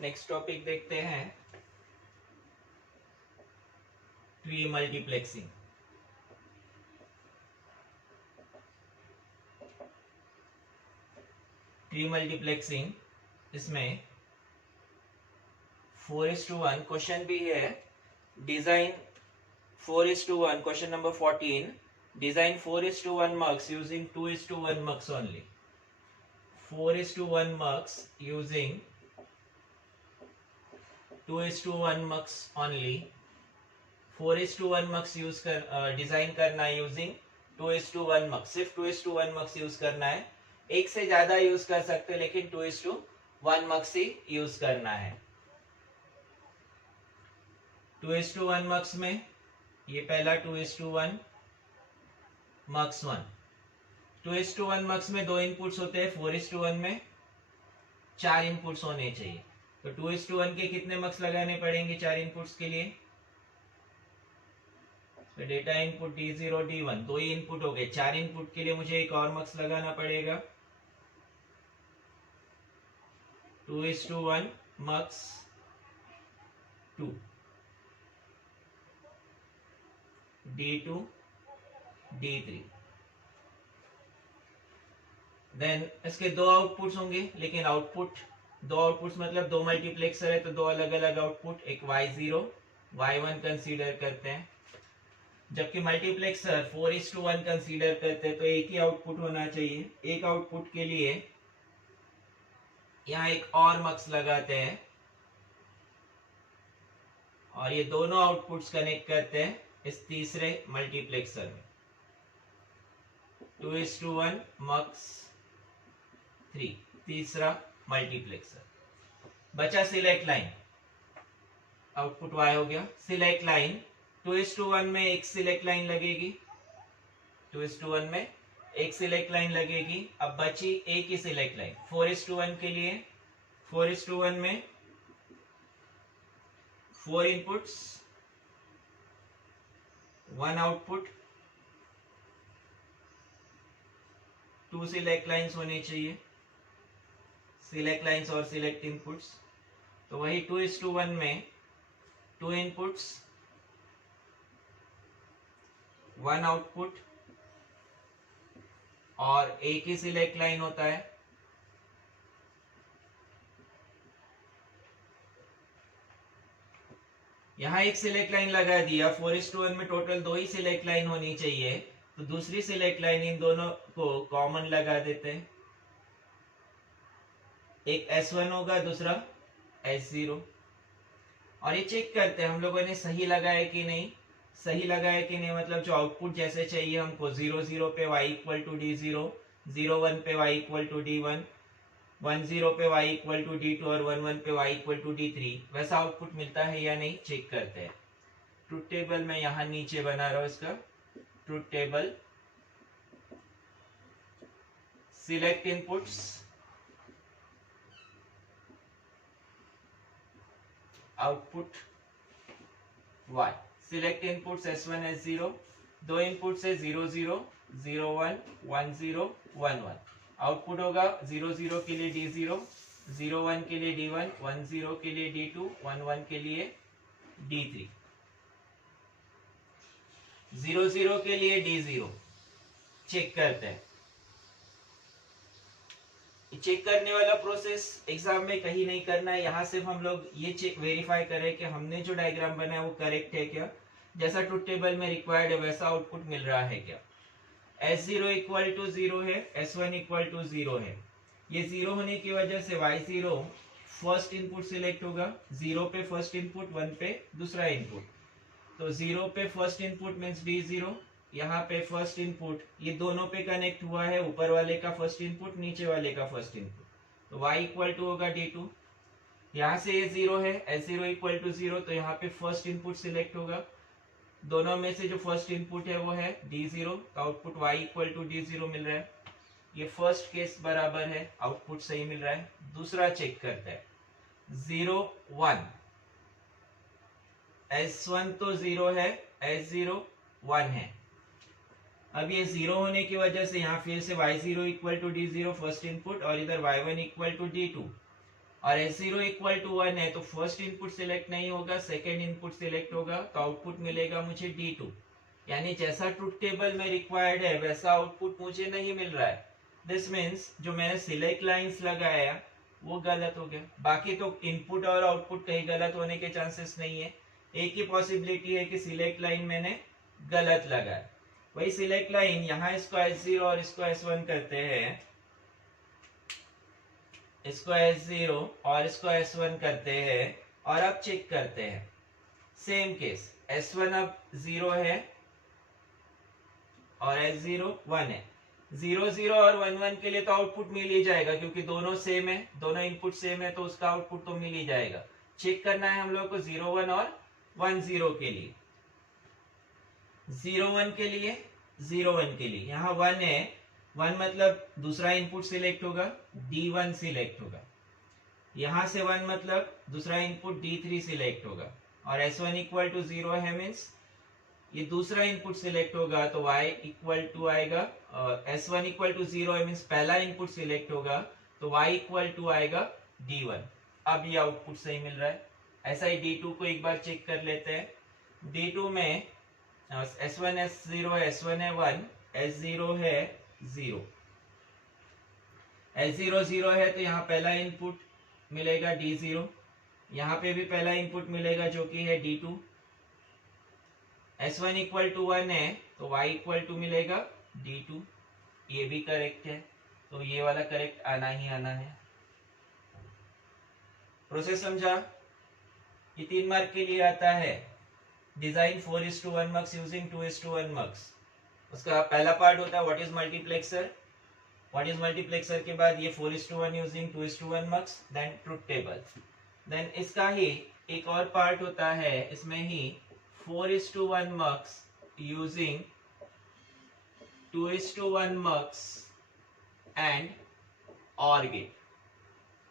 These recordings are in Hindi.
नेक्स्ट टॉपिक देखते हैं ट्री मल्टीप्लेक्सिंग। ट्री मल्टीप्लेक्सिंग, इसमें 4:1 क्वेश्चन भी है। Design 4:1, question number 14, design 4:1 mux using 2:1 mux only। 4:1 mux using 2:1 mux only। 4:1 mux use कर डिजाइन करना है यूजिंग 2:1 mux। सिर्फ 2:1 mux यूज करना है, एक से ज्यादा यूज कर सकते हैं लेकिन 2:1 mux ही यूज करना है। 2:1 mux में ये पहला 2:1 mux 1। 2:1 mux में दो इनपुट्स होते हैं, 4:1 में 4 इनपुट्स होने चाहिए। तो 2:1 के कितने मक्स लगाने पड़ेंगे 4 इनपुट्स के लिए? तो डेटा इनपुट D0 D1 दो ही इनपुट हो गए, 4 इनपुट के लिए मुझे एक और मक्स लगाना पड़ेगा। 2:1 mux 2 D2 D3। देन इसके दो आउटपुट्स होंगे, लेकिन दो आउटपुट्स मतलब दो मल्टीप्लेक्सर है तो दो अलग अलग आउटपुट, एक Y0 Y1 कंसीडर करते हैं, जबकि मल्टीप्लेक्सर 4:1 कंसीडर करते हैं तो एक ही आउटपुट होना चाहिए। एक आउटपुट के लिए यहाँ एक और मक्स लगाते हैं और ये दोनों आउटपुट्स कनेक्ट करते हैं इस तीसरे मल्टीप्लेक्सर में। 2:1 mux 3 तीसरा मल्टीप्लेक्सर। बचा सिलेक्ट लाइन, आउटपुट Y हो गया। सिलेक्ट लाइन 2:1 में एक सिलेक्ट लाइन लगेगी, 2:1 में एक सिलेक्ट लाइन लगेगी। अब बची एक ही सिलेक्ट लाइन 4:1 के लिए। 4:1 में 4 इनपुट्स 1 आउटपुट, 2 सिलेक्ट लाइंस होनी चाहिए, सिलेक्ट लाइंस और सिलेक्ट इनपुट्स। तो वही 2:1 में 2 इनपुट्स 1 आउटपुट और एक ही सिलेक्ट लाइन होता है। यहां एक सिलेक्ट लाइन लगा दिया। 4:1 में टोटल दो ही सिलेक्ट लाइन होनी चाहिए, तो दूसरी सिलेक्ट लाइन इन दोनों को कॉमन लगा देते हैं। एक S1 होगा, दूसरा S0, और ये चेक करते हैं हम लोगों ने सही लगाया कि नहीं। सही लगाया कि नहीं मतलब जो आउटपुट जैसे चाहिए हमको, 0:0 पे Y इक्वल टू D0, 0:1 पे Y इक्वल टू D1, 1:0 पे Y इक्वल टू D2 और 1:1 पे Y इक्वल टू D3, वैसा आउटपुट मिलता है या नहीं चेक करते हैं। ट्रुथ टेबल मैं यहां नीचे बना रहा हूं इसका truth table. Select inputs, output Y। Select inputs S1 S0, दो इनपुट्स है 0:0 0:1 1:0 1:1। आउटपुट होगा 0:0 के लिए D0, 0:1 के लिए D1, 1:0 के लिए D2, 1:1 के लिए D3। 0:0 के लिए D0 चेक करते हैं। चेक करने वाला प्रोसेस एग्जाम में कहीं नहीं करना है, यहाँ सिर्फ हम लोग ये चेक वेरीफाई करें कि हमने जो डायग्राम बनाया वो करेक्ट है क्या, जैसा ट्रुथ टेबल में रिक्वायर्ड है वैसा आउटपुट मिल रहा है क्या। S0 इक्वल टू 0 है, S1 इक्वल टू 0 है। ये 0 होने की वजह से Y0 फर्स्ट इनपुट सिलेक्ट होगा, 0 पे फर्स्ट इनपुट, 1 पे दूसरा इनपुट। तो 0 पे फर्स्ट इनपुट मीन्स D0, यहाँ पे फर्स्ट इनपुट ये दोनों पे कनेक्ट हुआ है, ऊपर वाले का फर्स्ट इनपुट नीचे वाले का फर्स्ट इनपुट, तो Y इक्वल टू होगा D2। यहाँ से ये 0 है, S0 इक्वल टू 0, तो यहाँ पे फर्स्ट इनपुट सिलेक्ट होगा। दोनों में से जो फर्स्ट इनपुट है वो है D0, output Y equal to D0 मिल रहा है। ये फर्स्ट केस बराबर है, आउटपुट सही मिल रहा है। दूसरा चेक करते हैं 0:1, S1 तो 0 है, S0 1 है। अब ये 0 होने की वजह से यहाँ फिर से Y0 equal to D0 first input और इधर Y1 इक्वल टू D2, और S0 इक्वल टू 1 है तो फर्स्ट इनपुट सिलेक्ट नहीं होगा, सेकेंड इनपुट सिलेक्ट होगा, तो आउटपुट मिलेगा मुझे D2। यानी जैसा ट्रुथ टेबल में रिक्वायर्ड है वैसा आउटपुट मुझे नहीं मिल रहा है। दिस मीन्स जो मैंने सिलेक्ट लाइंस लगाया वो गलत हो गया। बाकी तो इनपुट और आउटपुट कहीं गलत होने के चांसेस नहीं है। एक ही पॉसिबिलिटी है कि सिलेक्ट लाइन मैंने गलत लगाया। वही सिलेक्ट लाइन यहाँ इसको S0 और इसको S1 करते हैं, इसको S0 और इसको S1 करते हैं और अब चेक करते हैं। सेम केस, S1 अब 0 है और S0 1 है। 0 0 और 1 1 के लिए तो आउटपुट मिल ही जाएगा क्योंकि दोनों सेम है, दोनों इनपुट सेम है, तो उसका आउटपुट तो मिल ही जाएगा। चेक करना है हम लोग को 0 1 और 1 0 के लिए। 0 1 के लिए, 0 1 के लिए यहाँ 1 है, 1 मतलब दूसरा इनपुट सिलेक्ट होगा, D1 सिलेक्ट होगा। यहां से 1 मतलब दूसरा इनपुट D3 सिलेक्ट होगा और S1 इक्वल टू 0 है, मीन्स ये दूसरा इनपुट सिलेक्ट होगा तो y इक्वल टू आएगा, S1 इक्वल टू 0 है मीन्स पहला इनपुट सिलेक्ट होगा तो y इक्वल टू आएगा D1। अब ये आउटपुट सही मिल रहा है। ऐसा ही D2 को एक बार चेक कर लेते हैं। D2 में S1 S0 है, S1 है 1, S0 है 0, S0 0 है तो यहाँ पहला इनपुट मिलेगा D0, यहाँ पे भी पहला इनपुट मिलेगा जो कि है D2। S1 इक्वल टू 1 है तो y इक्वल टू मिलेगा D2, ये भी करेक्ट है, तो ये वाला करेक्ट आना ही आना है। प्रोसेस समझा? ये 3 मार्क के लिए आता है। Design 4:1 mux using 2:1 mux. उसका पहला पार्ट होता है what is multiplexer, what is multiplexer के बाद ये 4:1 using 2:1 mux, then truth table. Then इसका ही एक और पार्ट होता है, इसमें ही 4:1 mux using 2:1 mux and OR gate।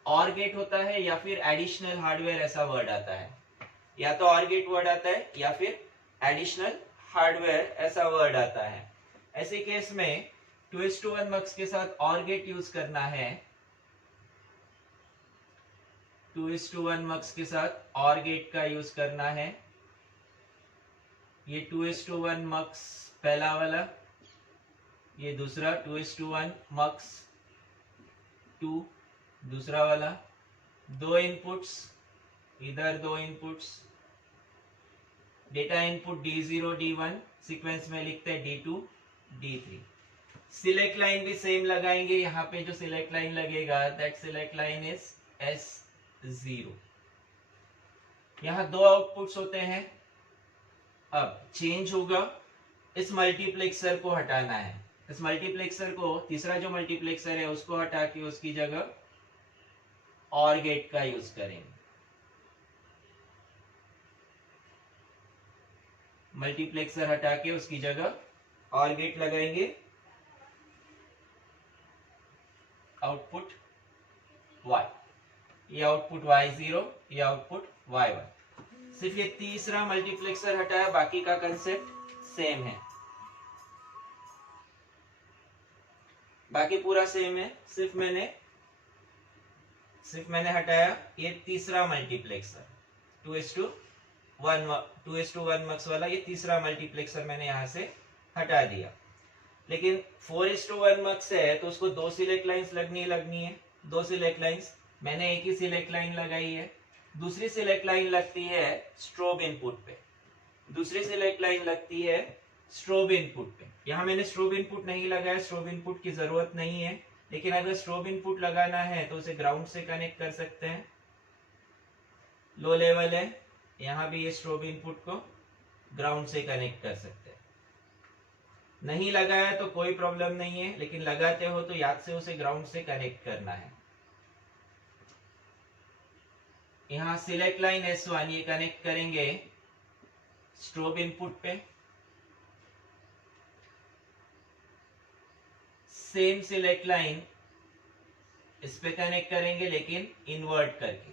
OR gate होता है या फिर एडिशनल हार्डवेयर ऐसा वर्ड आता है, या तो OR gate वर्ड आता है या फिर एडिशनल हार्डवेयर ऐसा वर्ड आता है। ऐसे केस में 2:1 mux के साथ OR gate यूज करना है। 2:1 mux के साथ OR gate का यूज करना है। ये 2:1 मक्स पहला वाला, ये दूसरा 2:1 मक्स 2 दूसरा वाला, 2 इनपुट्स, इधर 2 inputs, data input D0 D1 sequence में लिखते हैं D2 D3। सिलेक्ट लाइन भी सेम लगाएंगे, यहाँ पे जो सिलेक्ट लाइन लगेगा that select line is S0। यहाँ 2 आउटपुट्स होते हैं। अब चेंज होगा, इस मल्टीप्लेक्सर को हटाना है। इस मल्टीप्लेक्सर को, तीसरा जो मल्टीप्लेक्सर है उसको हटा के उसकी जगह OR गेट का यूज करेंगे। मल्टीप्लेक्सर हटा के उसकी जगह OR गेट लगाएंगे। आउटपुट Y, ये आउटपुट Y0, ये आउटपुट Y1। सिर्फ ये तीसरा मल्टीप्लेक्सर हटाया, बाकी का कंसेप्ट सेम है, बाकी पूरा सेम है। सिर्फ मैंने हटाया ये तीसरा मल्टीप्लेक्सर 2:1 मक्स वाला, ये तीसरा मल्टीप्लेक्सर मैंने यहां से हटा दिया। लेकिन 4:1 मक्स है तो उसको 2 सिलेक्ट लाइंस लगनी है, 2 सिलेक्ट लाइंस। मैंने एक ही सिलेक्ट लाइन लगाई है। दूसरी सिलेक्ट लाइन लगती है स्ट्रोब इनपुट पे, दूसरी सिलेक्ट लाइन लगती है स्ट्रोब इनपुट पे। यहाँ मैंने स्ट्रोब इनपुट नहीं लगाया, स्ट्रोब इनपुट की जरूरत नहीं है, लेकिन अगर स्ट्रोब इनपुट लगाना है तो उसे ग्राउंड से कनेक्ट कर सकते हैं। लो लेवल है, यहाँ भी ये स्ट्रोब इनपुट को ग्राउंड से कनेक्ट कर सकते हैं। नहीं लगाया तो कोई प्रॉब्लम नहीं है, लेकिन लगाते हो तो याद से उसे ग्राउंड से कनेक्ट करना है। यहाँ सिलेक्ट लाइन S1 ये कनेक्ट करेंगे स्ट्रोब इनपुट पे। सेम सिलेक्ट लाइन इस पे कनेक्ट करेंगे लेकिन इन्वर्ट करके।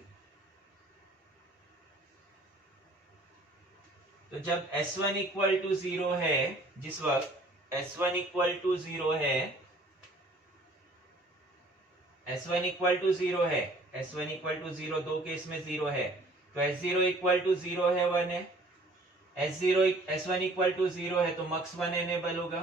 तो जब S1 इक्वल टू 0 है, जिस वक्त S1 इक्वल टू 0 है, S1 इक्वल टू 0 है, S1 इक्वल टू 0, दो केस में 0 है, तो S0 इक्वल टू 0 है, 1 है। S1 इक्वल टू 0 है तो मक्स 1 एनेबल होगा,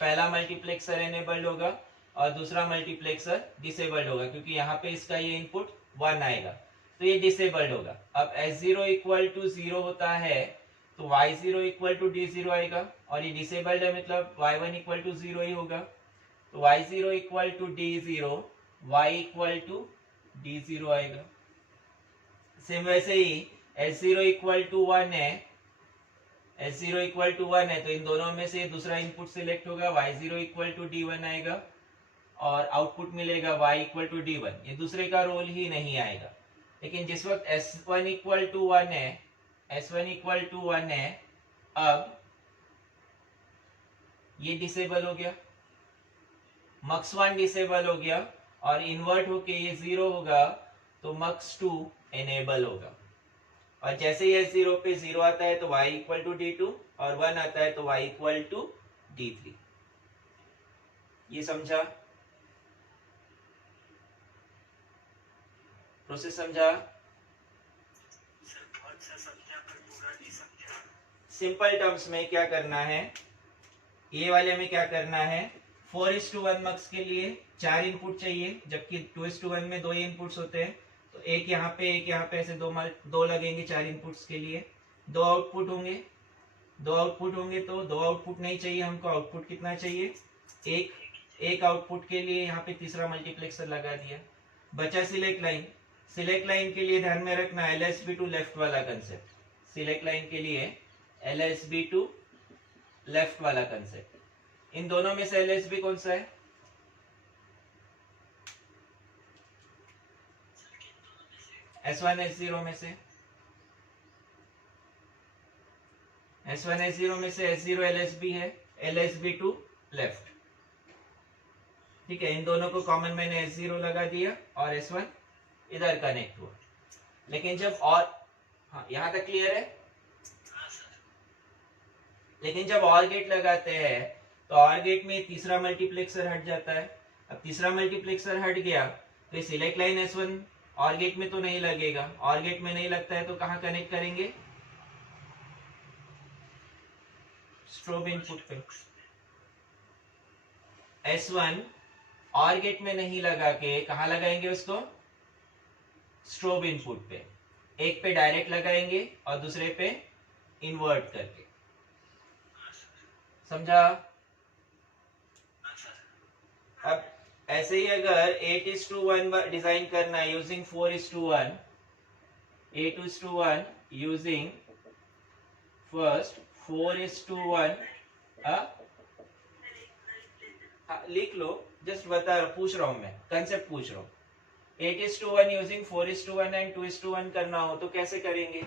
पहला मल्टीप्लेक्सर एनेबल्ड होगा और दूसरा मल्टीप्लेक्सर डिसेबल्ड होगा, क्योंकि यहाँ पे इसका ये इनपुट 1 आएगा, तो ये डिसेबल्ड होगा। अब S0 इक्वल टू 0 होता है तो Y0 इक्वल टू D0 आएगा, और ये डिसेबल्ड है मतलब Y1 इक्वल टू 0 ही होगा, तो Y0 equal to D0, Y equal to D0 आएगा। सेम वैसे ही S0 इक्वल टू 1 है, S0 इक्वल टू 1 है तो इन दोनों में से दूसरा इनपुट सिलेक्ट होगा, Y0 इक्वल टू D1 आएगा और आउटपुट मिलेगा Y इक्वल टू D1, ये दूसरे का रोल ही नहीं आएगा। लेकिन जिस वक्त S1 इक्वल टू 1 है, S1 इक्वल टू 1 है, अब ये डिसेबल हो गया, मक्स 1 डिसेबल हो गया और इन्वर्ट होके ये 0 होगा तो मक्स 2 एनेबल होगा, और जैसे ही S0 पे 0 आता है तो Y इक्वल टू D2 और 1 आता है तो Y इक्वल टू D3। ये समझा? प्रोसेस समझा? सिंपल टर्म्स में क्या करना है, ये वाले में क्या करना है, 4:1 मक्स के लिए 4 इनपुट चाहिए, जबकि 2:1 में 2 इनपुट्स होते हैं, तो एक यहाँ पे ऐसे दो लगेंगे 4 इनपुट्स के लिए, 2 आउटपुट होंगे, तो 2 आउटपुट नहीं चाहिए हमको, आउटपुट कितना चाहिए, एक आउटपुट के लिए यहाँ पे तीसरा मल्टीप्लेक्सर लगा दिया। बचा सिलेक्ट लाइन के लिए ध्यान में रखना LSB टू लेफ्ट वाला कंसेप्ट, सिलेक्ट लाइन के लिए LSB टू लेफ्ट वाला कंसेप्ट। इन दोनों में से LSB कौन सा है, S1 S0 में से, S1 S0 में से S0 LSB है, LSB टू लेफ्ट, ठीक है। इन दोनों को कॉमन मैंने S0 लगा दिया और S1 इधर कनेक्ट हुआ। लेकिन जब और, हाँ यहां तक क्लियर है, लेकिन जब और गेट लगाते हैं तो और गेट में तीसरा मल्टीप्लेक्सर हट जाता है। अब तीसरा मल्टीप्लेक्सर हट गया तो सिलेक्ट लाइन S1 और गेट में तो नहीं लगेगा, और गेट में नहीं लगता है तो कहां कनेक्ट करेंगे, स्ट्रोब इनपुट पे। S1 और गेट में नहीं लगा के कहां लगाएंगे उसको, स्ट्रोब इनपुट पे, एक पे डायरेक्ट लगाएंगे और दूसरे पे इन्वर्ट करके। समझा? अब ऐसे ही अगर 8:1 डिजाइन करना है यूजिंग 4:1, 8:1 यूजिंग फर्स्ट 4:1, लिख लो, जस्ट पूछ रहा हूं मैं, कंसेप्ट पूछ रहा हूं। 8:1 यूजिंग 4:1 एंड 2:1 करना हो तो कैसे करेंगे,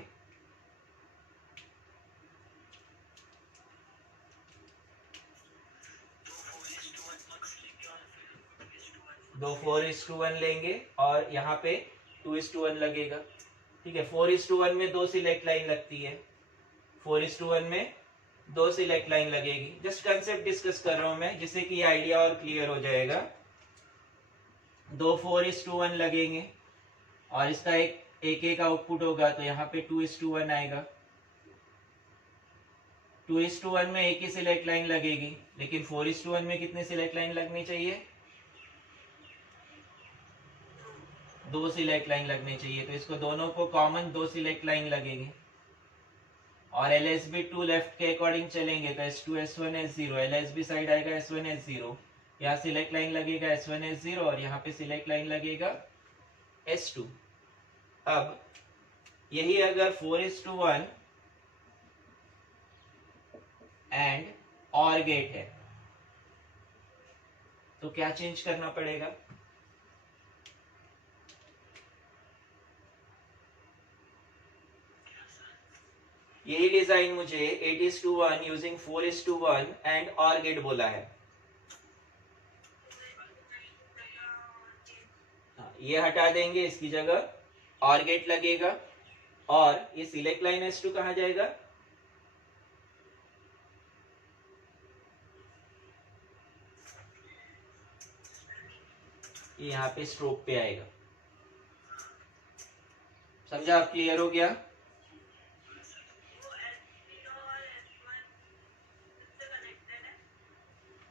दो 4:1 लेंगे और यहाँ पे 2:1 लगेगा, ठीक है। 4:1 में 2 सिलेक्ट लाइन लगती है, 4:1 में 2 सिलेक्ट लाइन लगेगी। जस्ट कंसेप्ट डिस्कस कर रहा हूं मैं, जिससे कि आइडिया और क्लियर हो जाएगा। 2 4:1 लगेंगे और इसका एक आउटपुट होगा, तो यहाँ पे 2:1 आएगा। 2:1 में एक ही सिलेक्ट लाइन लगेगी, लेकिन 4:1 में कितने सिलेक्ट लाइन लगनी चाहिए, 2 सिलेक्ट लाइन लगनी चाहिए, तो इसको दोनों को कॉमन 2 सिलेक्ट लाइन लगेंगे। और LSB टू लेफ्ट के अकॉर्डिंग चलेंगे तो S2 S1 S0, LSB side आएगा S1 S0, यहाँ सिलेक्ट लाइन लगेगा S1 S0 और यहाँ पे सिलेक्ट लाइन लगेगा S2। अब यही अगर 4:1 एंड और गेट है तो क्या चेंज करना पड़ेगा, यही डिजाइन मुझे 8:1 यूजिंग 4:1 एंड और गेट बोला है। ये हटा देंगे, इसकी जगह और गेट लगेगा और ये सिलेक्ट लाइन S2 कहां जाएगा, ये यहाँ पे स्ट्रोब पे आएगा। समझा? आप क्लियर हो गया?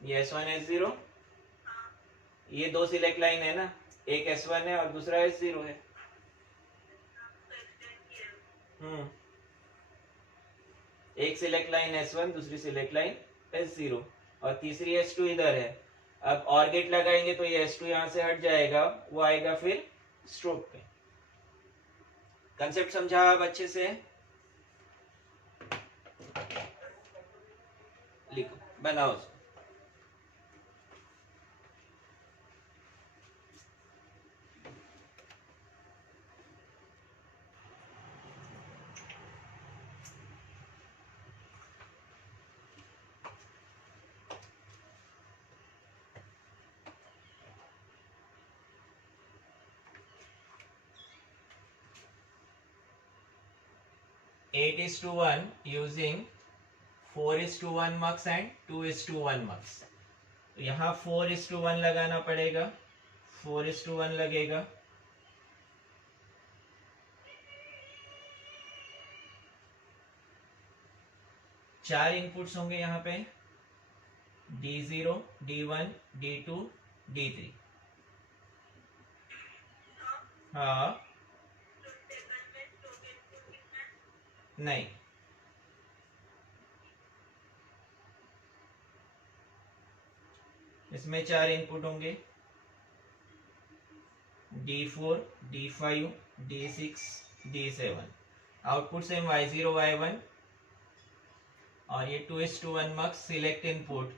ये S1 S0, ये दो सिलेक्ट लाइन है ना, एक S1 है और दूसरा S0 है। एक सिलेक्ट लाइन S1, दूसरी सिलेक्ट लाइन S0 और तीसरी S2 इधर है। अब और गेट लगाएंगे तो ये S2 यहां से हट जाएगा, वो आएगा फिर स्ट्रोब पे। कंसेप्ट समझा आप अच्छे से? लिखो, बनाओ उसको। Eight is to 1 using 4:1 mux and 2:1 mux। तो यहाँ 4:1 लगाना पड़ेगा, 4:1 लगेगा। चार इनपुट्स होंगे यहाँ पे, D0, D1, D2, D3। हाँ, नहीं, इसमें चार इनपुट होंगे, D4, D5, D6, D7। Output same Y0, Y1 और ये 2:1 मक्स सिलेक्ट इनपुट।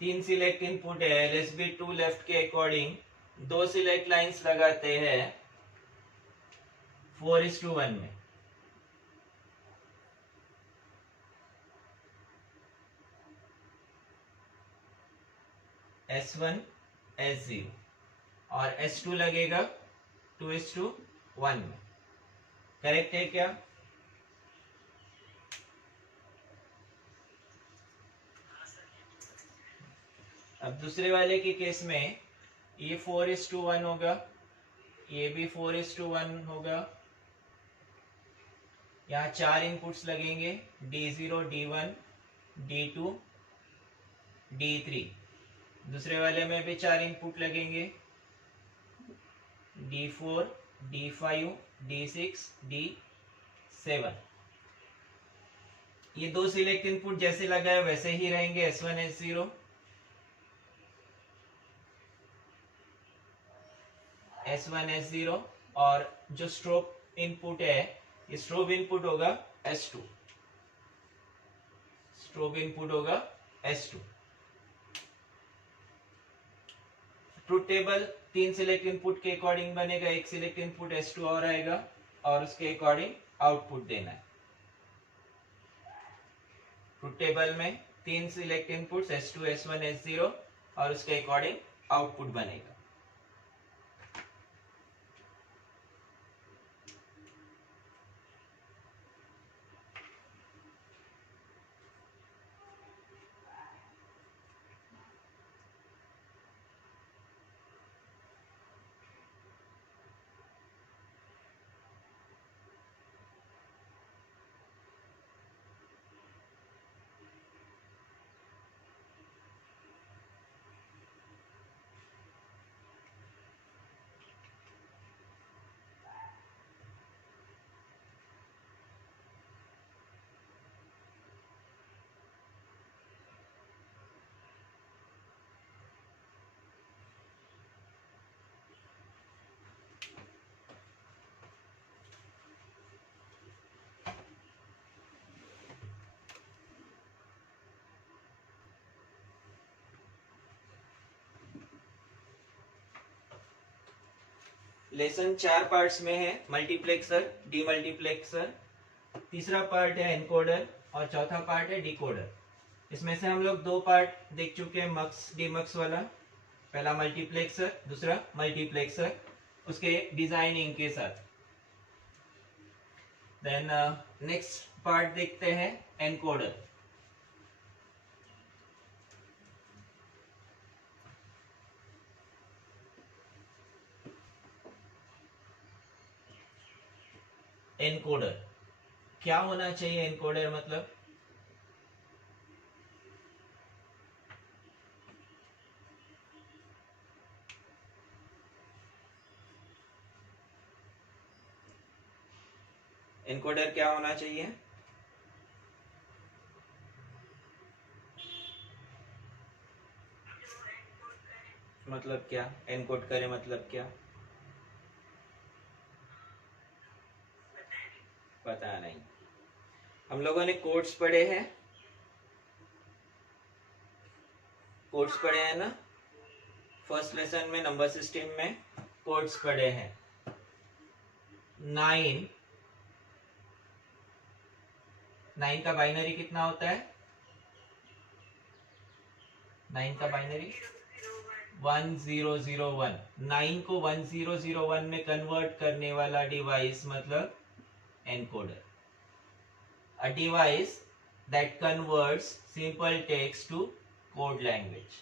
तीन सिलेक्ट इनपुट है, LSB 2 लेफ्ट के अकॉर्डिंग दो सिलेक्ट लाइंस लगाते हैं 4:1 में। S1, S0 और S2 लगेगा 2:1 में। करेक्ट है क्या? अब दूसरे वाले के केस में ये 4:1 होगा, ये भी 4:1 होगा। यहाँ चार इनपुट्स लगेंगे, D0, D1, D2, D3। दूसरे वाले में भी चार इनपुट लगेंगे, D4, D5, D6, D7। ये दो सिलेक्ट इनपुट जैसे लगाए वैसे ही रहेंगे, S1, S0, S1, S0 और जो स्ट्रोब इनपुट है, ये स्ट्रोब इनपुट होगा S2, स्ट्रोब इनपुट होगा S2। ट्रुथ टेबल तीन सिलेक्ट इनपुट के अकॉर्डिंग बनेगा, एक सिलेक्ट इनपुट S2 और आएगा और उसके अकॉर्डिंग आउटपुट देना है। ट्रुथ टेबल में तीन select inputs S2, S1, S0 और उसके अकॉर्डिंग आउटपुट बनेगा। लेसन चार पार्ट्स में है, मल्टीप्लेक्सर, डीमल्टीप्लेक्सर, तीसरा पार्ट है एनकोडर और चौथा पार्ट है डिकोडर। इसमें से हम लोग दो पार्ट देख चुके हैं, मक्स डीमक्स वाला। पहला मल्टीप्लेक्सर, दूसरा मल्टीप्लेक्सर उसके डिजाइनिंग के साथ। देन नेक्स्ट पार्ट देखते हैं एनकोडर। एनकोडर क्या होना चाहिए? एनकोडर मतलब एनकोडर क्या होना चाहिए? मतलब क्या एनकोड करे मतलब क्या? पता नहीं। हम लोगों ने कोड्स पढ़े हैं, कोड्स पढ़े हैं ना, फर्स्ट लेसन में नंबर सिस्टम में कोड्स पढ़े हैं। 9 का बाइनरी कितना होता है? 9 का बाइनरी 1001। 9 को 1001 में कन्वर्ट करने वाला डिवाइस मतलब encoder. A device that converts simple text to code language.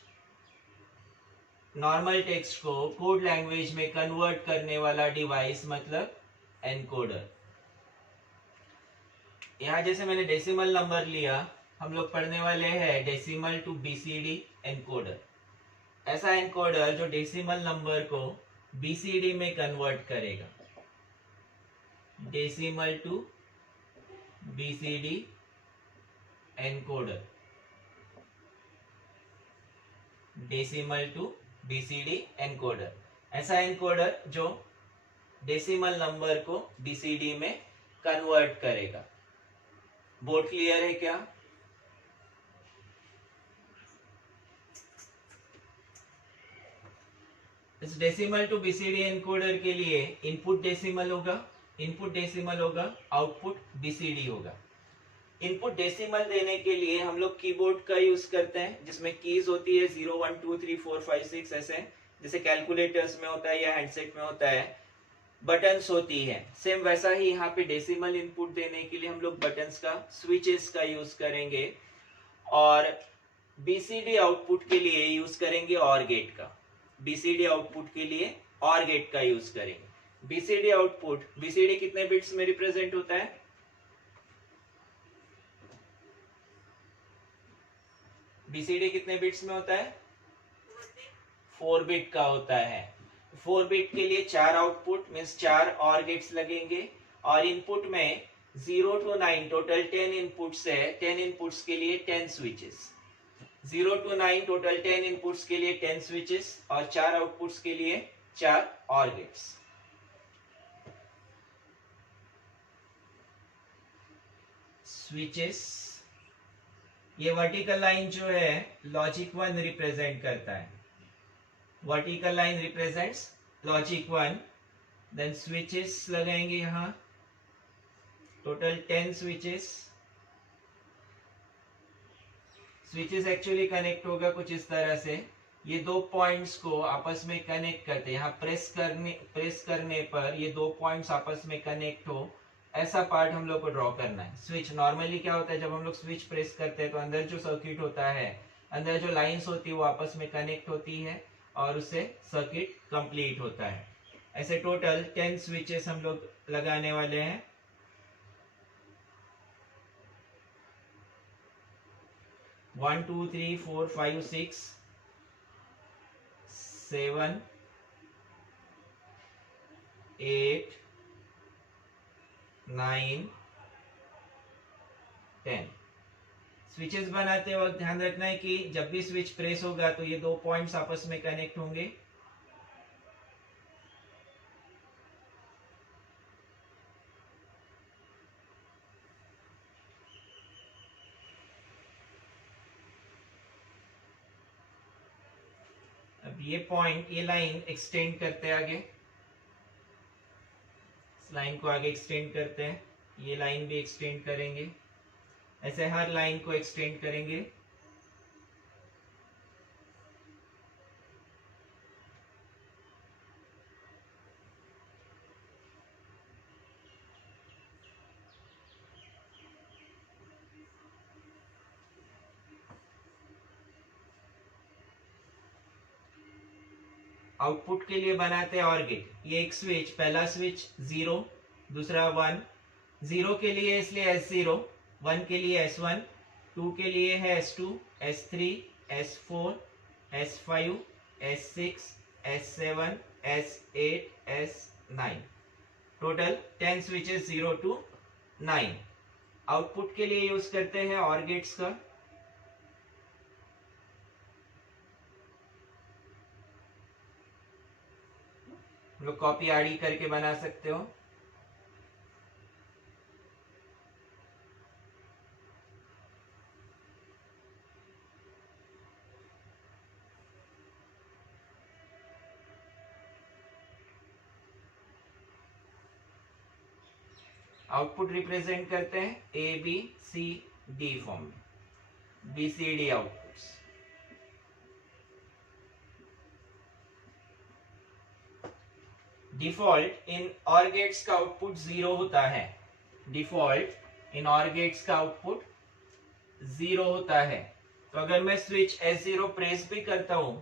Normal text को कोड लैंग्वेज में कन्वर्ट करने वाला डिवाइस मतलब एनकोडर। यहाँ जैसे मैंने डेसिमल नंबर लिया, हम लोग पढ़ने वाले हैं डेसिमल टू बीसीडी एनकोडर। ऐसा एनकोडर जो डेसिमल नंबर को बीसीडी में कन्वर्ट करेगा। Decimal to BCD encoder, decimal to BCD encoder. ऐसा एनकोडर जो डेसिमल नंबर को बीसीडी में कन्वर्ट करेगा। बोर्ड क्लियर है क्या? इस डेसिमल टू बीसीडी एनकोडर के लिए इनपुट डेसिमल होगा, आउटपुट बीसीडी होगा। इनपुट डेसिमल देने के लिए हम लोग कीबोर्ड का यूज करते हैं, जिसमें कीज होती है 0 1 2 3 4 5 6 ऐसे, जैसे कैलकुलेटर्स में होता है या हैंडसेट में होता है बटन्स होती है। सेम वैसा ही यहाँ पे डेसिमल इनपुट देने के लिए हम लोग बटन्स का, स्विचेस का यूज करेंगे, और बीसीडी आउटपुट के लिए यूज करेंगे और गेट का। बीसीडी आउटपुट के लिए और गेट का यूज करेंगे। बीसीडी आउटपुट, बीसीडी कितने बिट्स में रिप्रेजेंट होता है? बीसीडी कितने बिट्स में होता है? 4 बिट का होता है। 4 बिट के लिए 4 आउटपुट मीन्स 4 और गेट्स लगेंगे, और इनपुट में 0 to 9 टोटल 10 इनपुट्स है। 10 इनपुट्स के लिए 10 स्विचेस। 0 to 9 टोटल 10 इनपुट्स के लिए 10 स्विचेस, और 4 आउटपुट्स के लिए 4 और गेट्स। स्विचेस, ये वर्टिकल लाइन जो है लॉजिक 1 रिप्रेजेंट करता है। Vertical line represents logic 1। Then switches लगाएंगे यहाँ, total 10 switches. Switches actually connect होगा कुछ इस तरह से, ये दो पॉइंट्स को आपस में कनेक्ट करते हैं। यहाँ प्रेस करने पर ये दो पॉइंट्स आपस में कनेक्ट हो, ऐसा पार्ट हम लोग को ड्रॉ करना है। स्विच नॉर्मली क्या होता है, जब हम लोग स्विच प्रेस करते हैं तो अंदर जो सर्किट होता है, अंदर जो लाइंस होती है वो आपस में कनेक्ट होती है और उससे सर्किट कंप्लीट होता है। ऐसे टोटल 10 स्विचेस हम लोग लगाने वाले हैं। वन 2 3 4 5 6 7 8 9 10। स्विचेस बनाते वक्त ध्यान रखना है कि जब भी स्विच प्रेस होगा तो ये दो पॉइंट्स आपस में कनेक्ट होंगे। अब ये पॉइंट, ये लाइन एक्सटेंड करते हैं आगे, इस लाइन को आगे एक्सटेंड करते हैं, ये लाइन भी एक्सटेंड करेंगे, ऐसे हर लाइन को एक्सटेंड करेंगे। आउटपुट के लिए बनाते हैं और गेट। ये एक स्विच, पहला स्विच 0, दूसरा 1, 0 के लिए इसलिए S0, 1 के लिए S1, 2 के लिए है S2, S3, S4, S5, S6, S7, S8, S9, total 10 switches 0 to 9। Output के लिए यूज करते हैं OR गेट्स का। लोग कॉपी आड़ी करके बना सकते हो। आउटपुट रिप्रेजेंट करते हैं A B C D form में, BCD आउटपुट्स। डिफॉल्ट इन OR गेट्स का आउटपुट 0 होता है। डिफॉल्ट इन OR गेट्स का आउटपुट 0 होता है। तो अगर मैं स्विच S0 प्रेस भी करता हूं,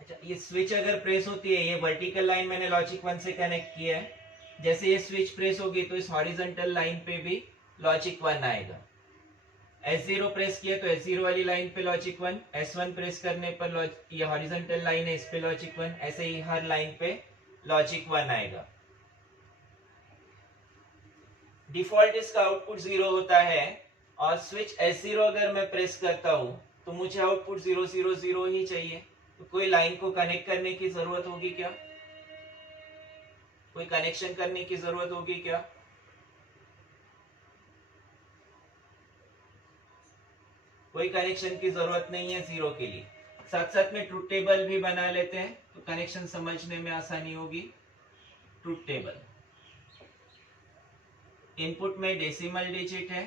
अच्छा ये स्विच अगर प्रेस होती है, ये वर्टिकल लाइन मैंने लॉजिक 1 से कनेक्ट किया है, जैसे ये स्विच प्रेस होगी तो इस हॉरिजॉन्टल लाइन पे भी लॉजिक 1 आएगा। S0 प्रेस किया तो S0 वाली लाइन पे लॉजिक 1, S1 प्रेस करने पर ये हॉरिजॉन्टल लाइन है, इस पे लॉजिक 1, ऐसे ही हर लाइन पे लॉजिक 1 आएगा। डिफॉल्ट इसका आउटपुट 0 होता है और स्विच S0 अगर मैं प्रेस करता हूं तो मुझे आउटपुट 0 0 0 ही चाहिए। तो कोई लाइन को कनेक्ट करने की जरूरत होगी क्या? कोई कनेक्शन करने की जरूरत होगी क्या? कोई कनेक्शन की जरूरत नहीं है 0 के लिए। साथ साथ में ट्रुथ टेबल भी बना लेते हैं तो कनेक्शन समझने में आसानी होगी। ट्रुथ टेबल, इनपुट में डेसिमल डिजिट है,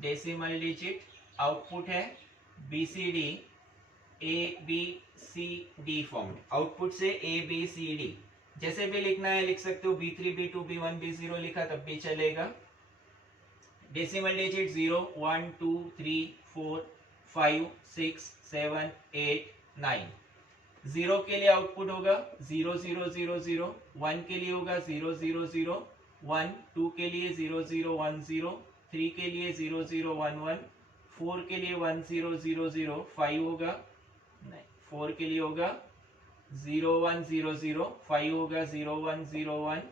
डेसिमल डिजिट, आउटपुट है BCD ABCD फॉर्म में। आउटपुट से ABCD जैसे भी लिखना है लिख सकते हो, B3 B2 B1 B0 लिखा तब भी चलेगा। Decimal digit 0 1 2 3 4 5 6 7 8 9। 0 के लिए आउटपुट होगा 0 0 0 0, 1 के लिए होगा 0 0 0 1, 2 के लिए 0 0 1 0, 3 के लिए 0 0 1 1, 4 के लिए 1 0 0 0, 5 होगा नहीं, 4 के लिए होगा 0 1 0 0, 5 होगा 0 1 0 1,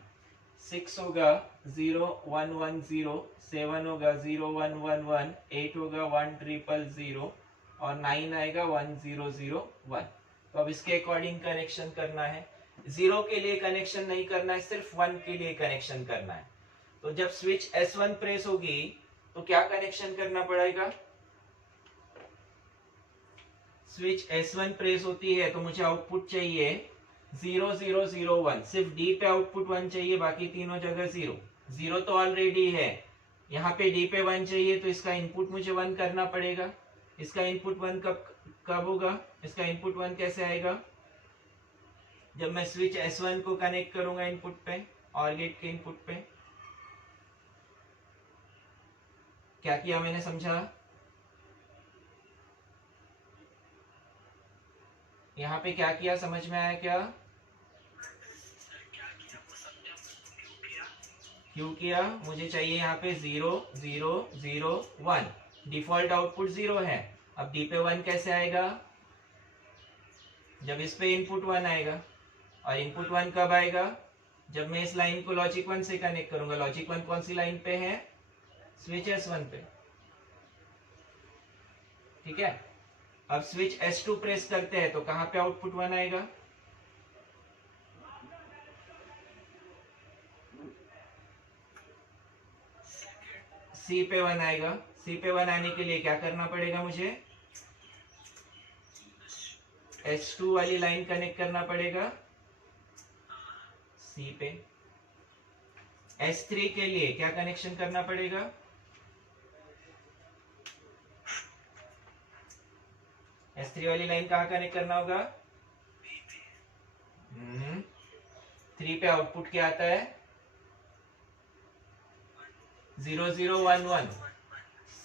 6 होगा 0 1 1 0, 7 होगा 0 1 1 1, 8 होगा 1 ट्रिपल 0 और 9 आएगा 1 0 0 1। तो अब इसके अकॉर्डिंग कनेक्शन करना है। 0 के लिए कनेक्शन नहीं करना है, सिर्फ 1 के लिए कनेक्शन करना है। तो जब स्विच S1 प्रेस होगी तो क्या कनेक्शन करना पड़ेगा? स्विच S1 प्रेस होती है तो मुझे आउटपुट चाहिए 0 0 0 1, सिर्फ D पे आउटपुट 1 चाहिए, बाकी तीनों जगह 0। 0 तो ऑलरेडी है, यहाँ पे D पे 1 चाहिए तो इसका इनपुट मुझे 1 करना पड़ेगा। इसका इनपुट 1 कब होगा? इसका इनपुट 1 कैसे आएगा? जब मैं स्विच S1 को कनेक्ट करूंगा इनपुट पे, OR गेट के इनपुट पे। क्या किया मैंने, समझा? यहाँ पे क्या किया, समझ में आया क्या? क्यों किया? मुझे चाहिए यहाँ पे 0 0 0 1, डिफॉल्ट आउटपुट 0 है। अब D पे 1 कैसे आएगा? जब इस पे इनपुट 1 आएगा। और इनपुट 1 कब आएगा? जब मैं इस लाइन को लॉजिक 1 से कनेक्ट करूंगा। लॉजिक 1 कौन सी लाइन पे है? स्विच S1 पे, ठीक है। अब स्विच S2 प्रेस करते हैं तो कहां पे आउटपुट 1 आएगा? C पे 1 आएगा। C पे 1 आने के लिए क्या करना पड़ेगा मुझे? S2 वाली लाइन कनेक्ट करना पड़ेगा C पे। S3 के लिए क्या कनेक्शन करना पड़ेगा? S3 वाली लाइन कहाँ कनेक्ट करना होगा? 3 पे आउटपुट क्या आता है? 0 0 1 1,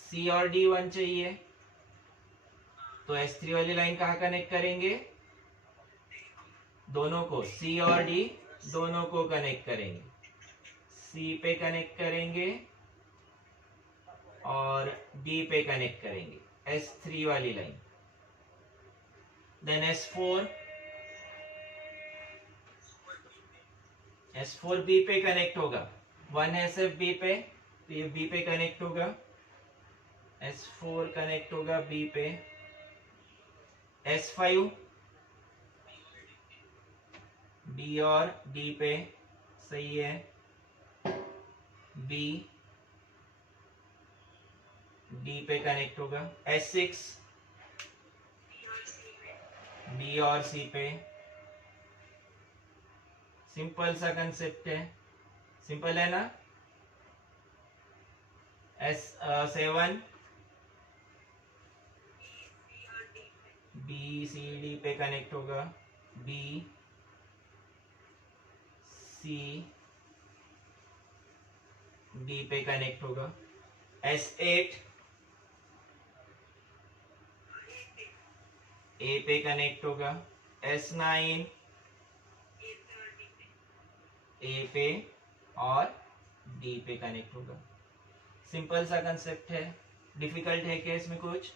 C और D 1 चाहिए तो S3 वाली लाइन कहाँ कनेक्ट करेंगे? दोनों को, C और D दोनों को कनेक्ट करेंगे। सी पे कनेक्ट करेंगे और डी पे कनेक्ट करेंगे, S3 वाली लाइन। देन S4 बी पे कनेक्ट होगा, 1 SF बी पे, तो ये बी पे कनेक्ट होगा, S4 कनेक्ट होगा बी पे। S5 बी और डी पे, सही है, बी डी पे कनेक्ट होगा। S6 बी और सी पे, सिंपल सा कंसेप्ट है, सिंपल है ना। S7 बी सी डी पे कनेक्ट होगा, बी सी डी पे कनेक्ट होगा। S8 ए पे कनेक्ट होगा, S9 ए पे और डी पे कनेक्ट होगा। सिंपल सा कंसेप्ट है, डिफिकल्ट है क्या इसमें कुछ?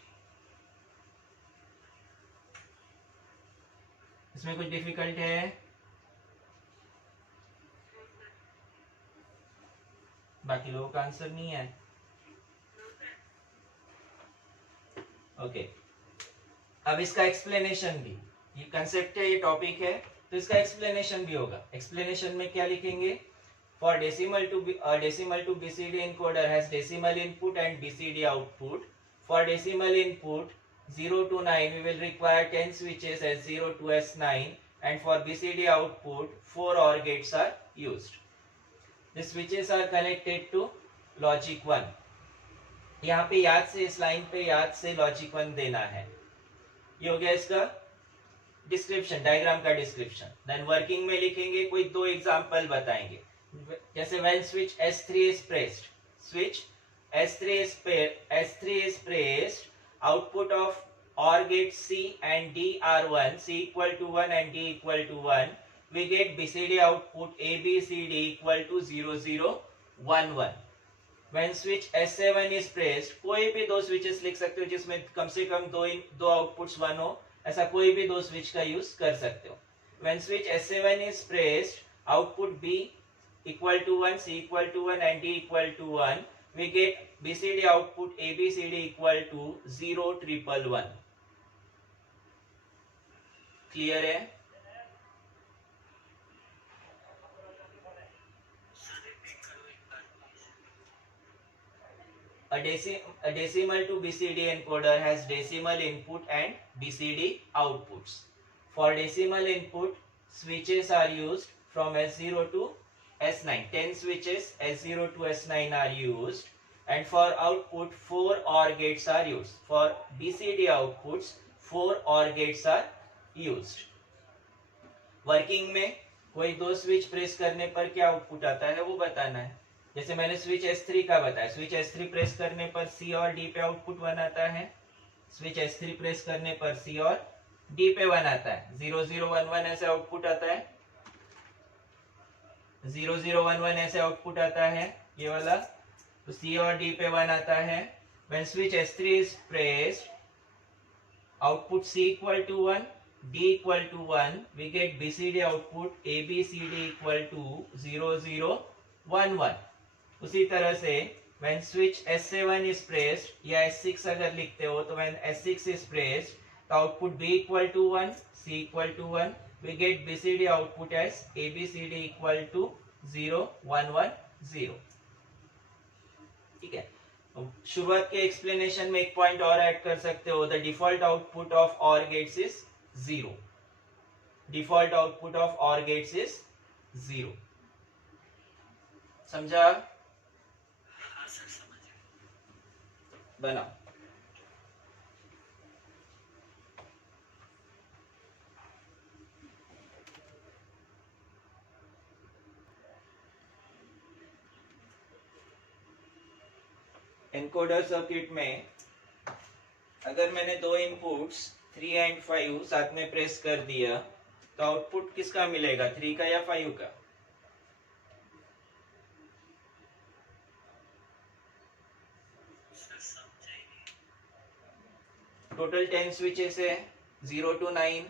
इसमें कुछ डिफिकल्ट है? बाकी लोगों का आंसर नहीं है? ओके, अब इसका एक्सप्लेनेशन भी, ये कंसेप्ट है, ये टॉपिक है, तो इसका एक्सप्लेनेशन भी होगा। एक्सप्लेनेशन में क्या लिखेंगे? For decimal to BCD encoder has decimal input and BCD output. For decimal input 0 to 9 we will require 10 switches S0 to S9, and for BCD output 4 OR gates are used. The switches are connected to logic 1. यहाँ पे याद से, इस लाइन पे याद से logic 1 देना है। ये हो गया इसका डिस्क्रिप्शन, डायग्राम का डिस्क्रिप्शन। देन वर्किंग में लिखेंगे, कोई दो एग्जांपल बताएंगे। जैसे when switch S3 is pressed, switch S3 is pressed, output of OR gate C and D are 1, C equal to 1 and D equal to 1, we get BCD output ABCD equal to 0 0 1 1. When switch S7 is pressed, कोई भी दो स्विचेस लिख सकते हो जिसमें कम से कम दो आउटपुट्स 1 हो, ऐसा कोई भी दो स्विच का यूज कर सकते हो। When switch S7 is pressed, output B equal to 1, C equal to 1 and D equal to 1, we get BCD output ABCD equal to 0 1 1. Clear है? A decimal to BCD encoder has decimal input and BCD outputs. For decimal input, switches are used from S0 to S9. 10 switches S0 to S9 are used, and for output 4 OR gates are used. For BCD outputs 4 OR gates are used. Working में कोई दो स्विच प्रेस करने पर क्या आउटपुट आता है वो बताना है। जैसे मैंने स्विच S3 का बताया, स्विच S3 प्रेस करने पर C और D पे आउटपुट 1 आता है, स्विच S3 प्रेस करने पर C और D पे 1 आता है, 0 0 1 1 ऐसे आउटपुट आता है, 0 0 1 1 ऐसे आउटपुट आता है ये वाला, तो C और D पे 1 आता है। When switch S3 is pressed, output C equal to 1, D equal to 1, we get BCD output ABCD equal to 0 0 1 1. उसी तरह से when switch S7 is pressed या S6 अगर लिखते हो तो when S6 is pressed, तो output B equal to 1, C equal to 1, we get BCD output as ABCD equal to 0 1 1 0. ठीक है, शुरुआत के एक्सप्लेनेशन में एक पॉइंट और ऐड कर सकते हो, the default output of OR gates is 0. Default output of OR gates is 0. समझा? हाँ सर, समझ बनाओ। एनकोडर सर्किट में अगर मैंने दो इनपुट्स 3 एंड 5 साथ में प्रेस कर दिया तो आउटपुट किसका मिलेगा, 3 का या 5 का? टोटल 10 स्विचेस है 0 to 9,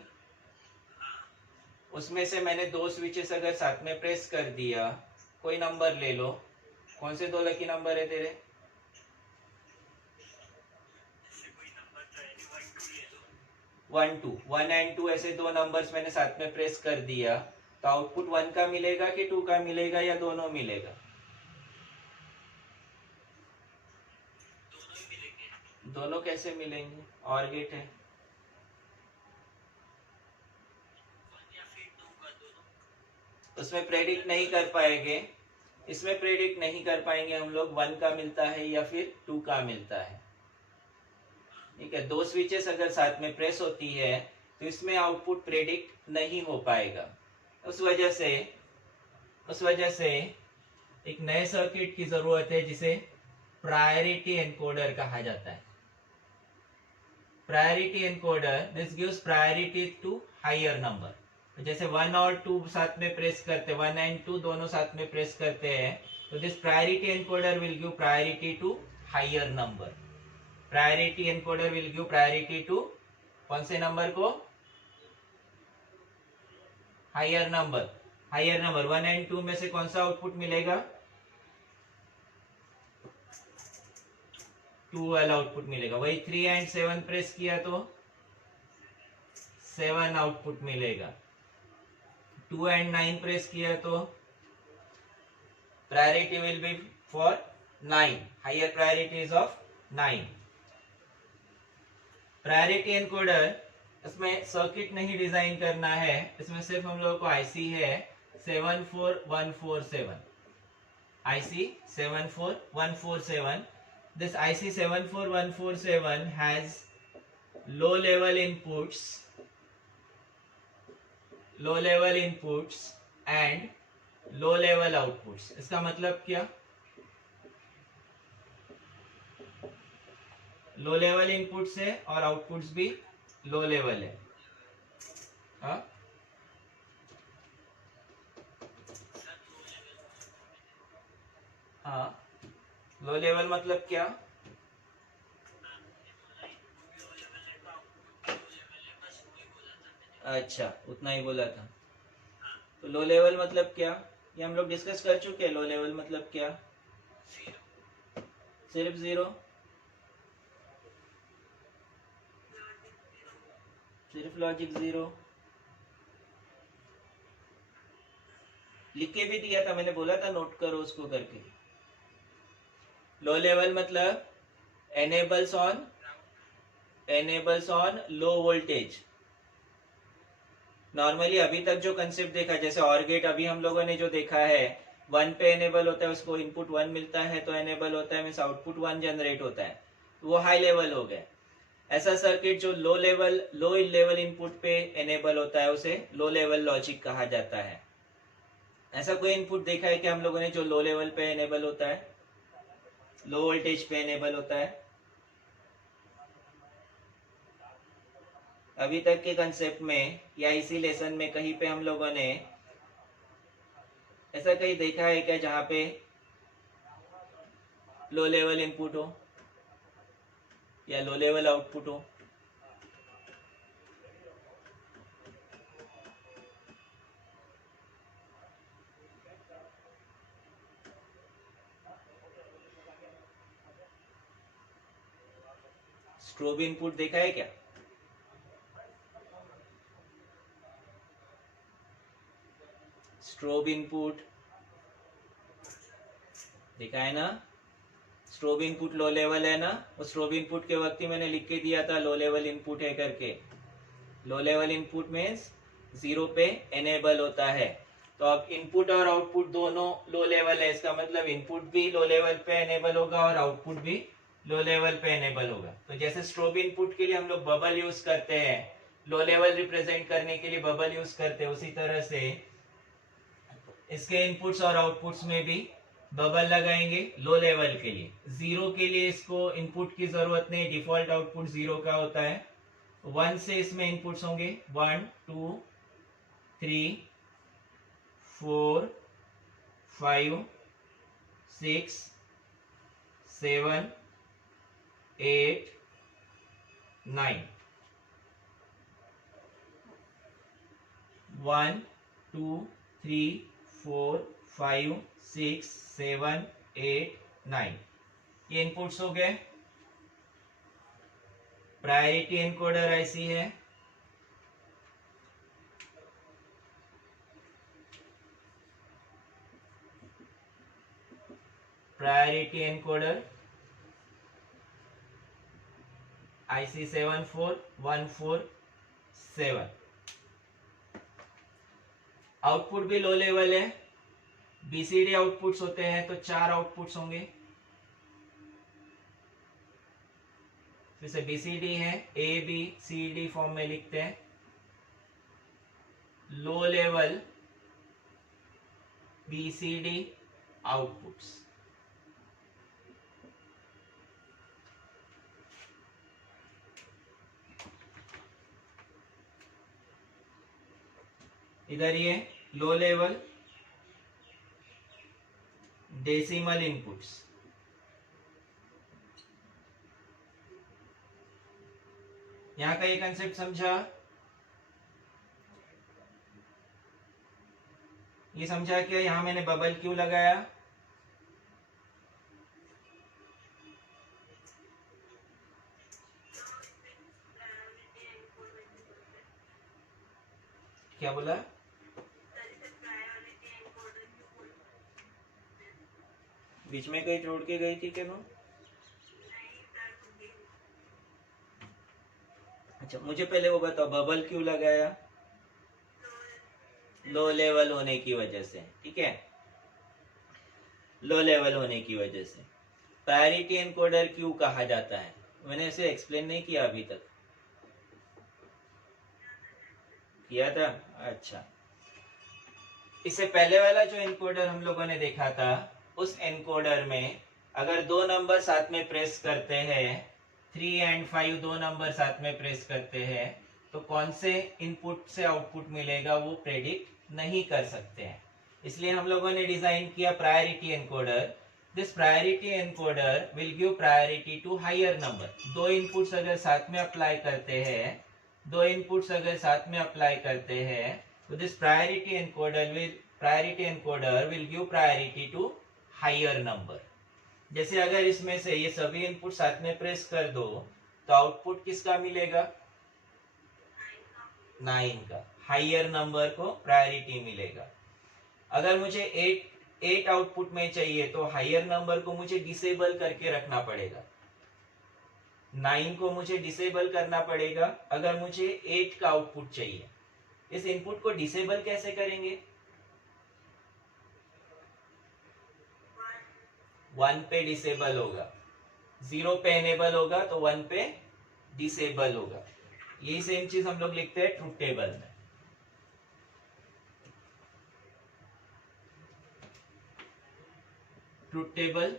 उसमें से मैंने 2 स्विचेस अगर साथ में प्रेस कर दिया, कोई नंबर ले लो, कौन से 2 लकी नंबर है तेरे? 1 2, 1 एंड 2 ऐसे 2 नंबर्स मैंने साथ में प्रेस कर दिया, तो आउटपुट 1 का मिलेगा कि 2 का मिलेगा या दोनों मिलेगा? दोनों कैसे मिलेंगे? और गेट है, उसमें प्रेडिक्ट नहीं कर पाएंगे, इसमें प्रेडिक्ट नहीं कर पाएंगे हम लोग 1 का मिलता है या फिर 2 का मिलता है। ठीक है, 2 स्विचेस अगर साथ में प्रेस होती है तो इसमें आउटपुट प्रेडिक्ट नहीं हो पाएगा। उस वजह से एक नए सर्किट की जरूरत है जिसे प्रायोरिटी एनकोडर कहा जाता है। Priority encoder, this gives priority to higher number. तो जैसे 1 और 2 साथ में प्रेस करते, 1 एंड 2 दोनों साथ में प्रेस करते हैं, तो this priority encoder will give priority to higher नंबर। Priority encoder will give priority to कौन से नंबर को? Higher number. Higher number 1 and 2 में से कौन सा आउटपुट मिलेगा? 2 वाला आउटपुट मिलेगा। वही 3 एंड 7 प्रेस किया तो 7 आउटपुट मिलेगा। 2 एंड 9 प्रेस किया तो priority will be for 9, higher priority is of 9। Priority encoder, इसमें सर्किट नहीं डिजाइन करना है, इसमें सिर्फ हम लोगों को आईसी है 74147, IC 74147। This IC 74147 has low level inputs and low level outputs. इसका मतलब क्या? लो लेवल इनपुट्स है और आउटपुट्स भी लो लेवल है। हाँ, लो लेवल मतलब क्या? अच्छा, उतना ही बोला था। तो लो लेवल मतलब क्या, ये हम लोग डिस्कस कर चुके हैं। लो लेवल मतलब क्या? सिर्फ 0, सिर्फ लॉजिक 0। लिख के भी दिया था, मैंने बोला था नोट करो उसको करके। लो लेवल मतलब enables on low voltage. Normally अभी तक जो कंसेप्ट देखा, जैसे और गेट अभी हम लोगों ने जो देखा है, 1 पे एनेबल होता है, उसको इनपुट 1 मिलता है तो एनेबल होता है, मींस आउटपुट 1 जनरेट होता है, वो हाई लेवल हो गया। ऐसा सर्किट जो लो लेवल इनपुट पे एनेबल होता है उसे लो लेवल लॉजिक कहा जाता है। ऐसा कोई इनपुट देखा है कि हम लोगों ने जो लो लेवल पे एनेबल होता है, लो वोल्टेज पे एनेबल होता है? अभी तक के कंसेप्ट में या इसी लेसन में कहीं पे हम लोगों ने ऐसा कहीं देखा है क्या जहां पे लो लेवल इनपुट हो या लो लेवल आउटपुट हो? स्ट्रोब इनपुट देखा है क्या? स्ट्रोब इनपुट देखा है ना? स्ट्रोब इनपुट लो लेवल है ना? उस स्ट्रोब इनपुट के वक्त ही मैंने लिख के दिया था लो लेवल इनपुट है करके। लो लेवल इनपुट मीन्स 0 पे एनेबल होता है। तो अब इनपुट और आउटपुट दोनों लो लेवल है, इसका मतलब इनपुट भी लो लेवल पे एनेबल होगा और आउटपुट भी लो लेवल पे एनेबल होगा। तो जैसे स्ट्रोब इनपुट के लिए हम लोग बबल यूज करते हैं, लो लेवल रिप्रेजेंट करने के लिए बबल यूज करते हैं, उसी तरह से इसके इनपुट्स और आउटपुट्स में भी बबल लगाएंगे लो लेवल के लिए। 0 के लिए इसको इनपुट की जरूरत नहीं, डिफॉल्ट आउटपुट 0 का होता है। 1 से इसमें इनपुट्स होंगे 1 2 3 4 5 6 7 8 9 1 2 3 4 5 6 7 8 9 ये इनपुट्स हो गए। प्रायोरिटी एनकोडर ऐसी है, प्रायोरिटी एनकोडर IC 74147। आउटपुट भी लो लेवल है। BCD आउटपुट्स होते हैं तो 4 आउटपुट्स होंगे। फिर से BCD है, ABCD फॉर्म में लिखते हैं। Low level BCD outputs. इधर ये लो लेवल डेसिमल इनपुट्स। यहां का ये कंसेप्ट समझा? ये समझा क्या यहां मैंने बबल क्यों लगाया? क्या बोला? बीच में कहीं छोड़ के गई थी क्या तुम? अच्छा, मुझे पहले वो बताओ, बबल क्यों लगाया? लो लेवल होने की वजह से, ठीक है, लो लेवल होने की वजह से। पैरिटी एनकोडर क्यों कहा जाता है? मैंने इसे एक्सप्लेन नहीं किया अभी तक। किया था? अच्छा, इससे पहले वाला जो एनकोडर हम लोगों ने देखा था, उस एनकोडर में अगर दो नंबर साथ में प्रेस करते हैं, 3 और 5 दो नंबर साथ में प्रेस करते हैं, तो कौन से इनपुट से आउटपुट मिलेगा वो प्रेडिक्ट नहीं कर सकते हैं। इसलिए हम लोगों ने डिजाइन किया priority encoder. This priority encoder will give priority to higher number. दो इनपुट्स अगर साथ में अप्लाई करते हैं, दो इनपुट्स अगर साथ में अप्लाई करते हैं, तो this priority encoder will give priority to higher number. जैसे अगर इसमें से ये सभी इनपुट साथ में प्रेस कर दो, तो आउटपुट किसका मिलेगा? 9 का। हायर नंबर को प्रायोरिटी मिलेगा। अगर मुझे 8 आउटपुट में चाहिए तो हायर नंबर को मुझे डिसेबल करके रखना पड़ेगा। 9 को मुझे डिसेबल करना पड़ेगा अगर मुझे 8 का आउटपुट चाहिए। इस इनपुट को डिसेबल कैसे करेंगे? 1 पे डिसेबल होगा, 0 पे एनेबल होगा तो 1 पे डिसेबल होगा। यही सेम चीज हम लोग लिखते हैं ट्रुथ टेबल में। Truth table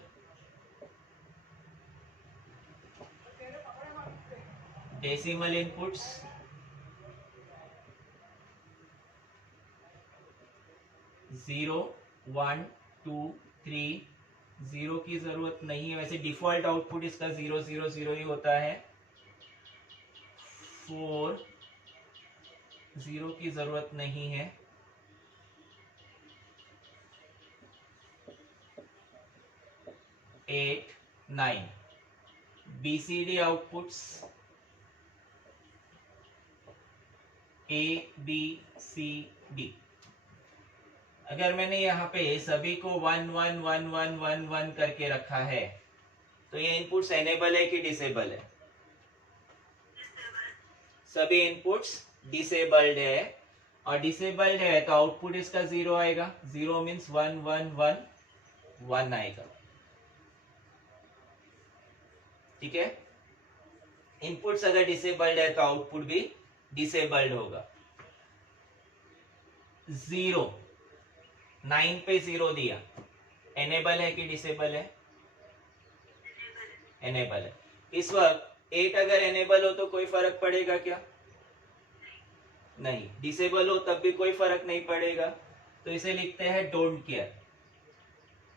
decimal inputs, zero 1 2 3, zero की जरूरत नहीं है, वैसे डिफॉल्ट आउटपुट इसका 0 0 0 ही होता है। 4, 0 की जरूरत नहीं है। 8 9 BCD आउटपुट्स ABCD। अगर मैंने यहाँ पे सभी को 1 1 1 1 1 1 करके रखा है, तो ये इनपुट्स एनेबल है कि डिसेबल है? सभी इनपुट्स डिसेबल्ड है, और डिसेबल्ड है तो आउटपुट इसका 0 आएगा। 0 मीन्स 1 1 1 1 आएगा, ठीक है। इनपुट्स अगर डिसेबल्ड है तो आउटपुट भी डिसेबल्ड होगा। 0 9 पे 0 दिया, एनेबल है कि डिसेबल है? एनेबल है। इस वक्त 8 अगर एनेबल हो तो कोई फर्क पड़ेगा क्या? नहीं। डिसेबल हो तब भी कोई फर्क नहीं पड़ेगा, तो इसे लिखते हैं डोंट केयर।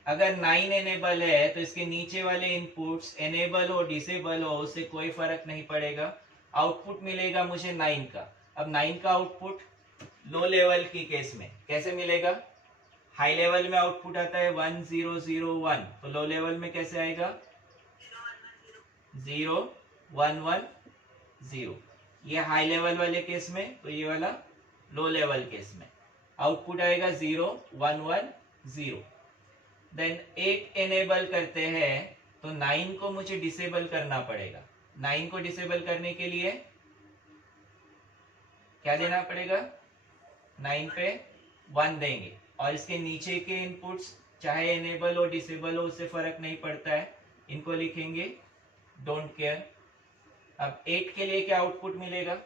अगर 9 एनेबल है तो इसके नीचे वाले इनपुट्स एनेबल हो डिसेबल हो उससे कोई फर्क नहीं पड़ेगा, आउटपुट मिलेगा मुझे 9 का। अब 9 का आउटपुट लो लेवल की केस में कैसे मिलेगा? हाई लेवल में आउटपुट आता है 1001, तो लो लेवल में कैसे आएगा? 0110। ये हाई लेवल वाले केस में, तो ये वाला लो लेवल केस में आउटपुट आएगा 0110। देन 8 एनेबल करते हैं तो 9 को मुझे डिसेबल करना पड़ेगा। 9 को डिसेबल करने के लिए क्या देना पड़ेगा? 9 पे 1 देंगे, और इसके नीचे के इनपुट्स चाहे एनेबल हो डिसेबल हो उससे फर्क नहीं पड़ता है, इनको लिखेंगे डोंट केयर। अब 8 के लिए क्या आउटपुट मिलेगा?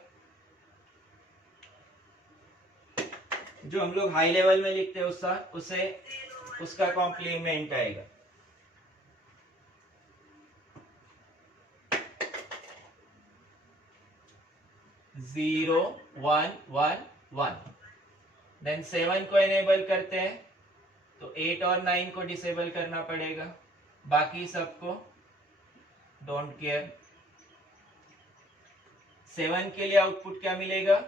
जो हम लोग हाई लेवल में लिखते हैं उसका कॉम्प्लीमेंट आएगा। Zero one one one. Then 7 को एनेबल करते हैं तो 8 और 9 को डिसेबल करना पड़ेगा, बाकी सबको डोंट केयर। 7 के लिए आउटपुट क्या मिलेगा?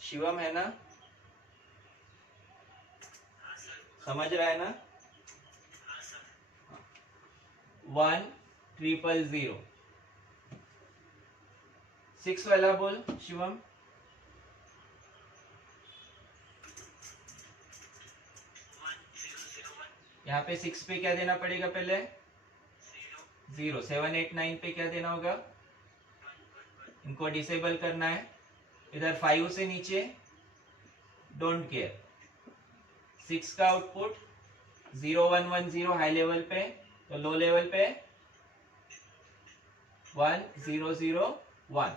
शिवम है ना? समझ रहा है ना? 1000। 6 वाला बोल शिवम। यहाँ पे 6 पे क्या देना पड़ेगा? पहले 0। 7 8 9 पे क्या देना होगा? इनको डिसेबल करना है। इधर 5 से नीचे डोंट केयर। 6 का आउटपुट 0110 हाई लेवल पे, तो लो लेवल पे 1001।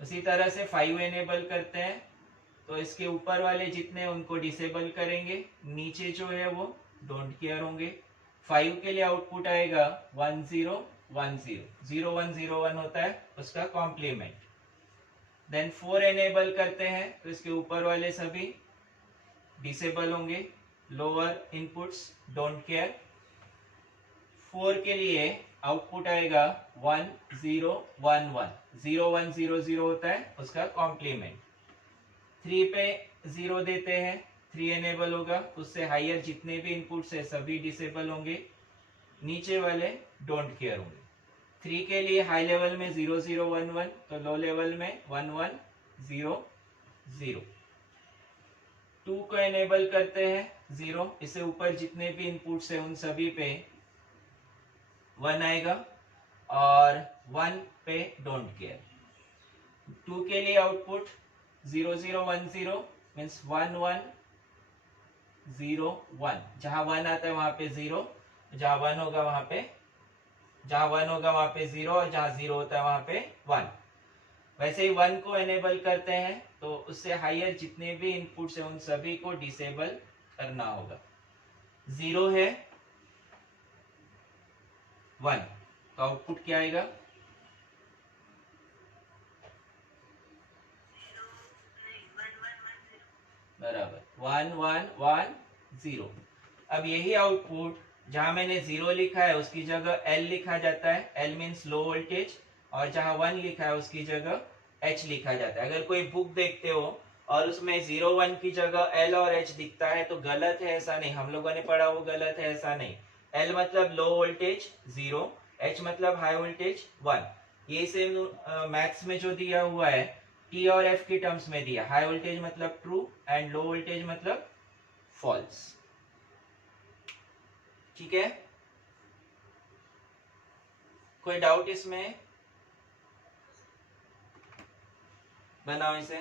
उसी तरह से 5 एनेबल करते हैं तो इसके ऊपर वाले जितने उनको डिसेबल करेंगे, नीचे जो है वो डोंट केयर होंगे। 5 के लिए आउटपुट आएगा 1010। 0101 होता है उसका कॉम्प्लीमेंट। देन 4 एनेबल करते हैं तो इसके ऊपर वाले सभी डिसेबल होंगे, लोअर इनपुट्स डोंट केयर। 4 के लिए आउटपुट आएगा 1011। 0100 होता है उसका कॉम्प्लीमेंट। 3 पे 0 देते हैं, 3 एनेबल होगा, उससे हायर जितने भी इनपुट्स है सभी डिसेबल होंगे, नीचे वाले डोंट केयर होंगे। 3 के लिए हाई लेवल में 0011, तो लो लेवल में 1100। 2 को एनेबल करते हैं 0, इससे ऊपर जितने भी इनपुट्स है उन सभी पे 1 आएगा, और 1 पे डोंट केयर। 2 के लिए आउटपुट 0010 मीन्स 1101। जहां 1 आता है वहां पे 0, जहां 1 होगा वहां पे 0, और जहां 0 होता है वहां पे 1। वैसे ही 1 को एनेबल करते हैं तो उससे हायर जितने भी इनपुट्स हैं उन सभी को डिसेबल करना होगा। 0 है 1, तो आउटपुट क्या आएगा? बराबर 1110। अब यही आउटपुट जहां मैंने 0 लिखा है उसकी जगह L लिखा जाता है, L मीन्स लो वोल्टेज, और जहां 1 लिखा है उसकी जगह H लिखा जाता है। अगर कोई बुक देखते हो और उसमें 01 की जगह L और H दिखता है तो गलत है, ऐसा नहीं। हम लोगों ने पढ़ा वो गलत है, ऐसा नहीं। L मतलब लो वोल्टेज 0, H मतलब हाई वोल्टेज 1। ये सेम मैथ्स में जो दिया हुआ है T और F की टर्म्स में दिया। हाई वोल्टेज मतलब ट्रू एंड लो वोल्टेज मतलब फॉल्स। ठीक है, कोई डाउट इसमें? बनाओ इसे।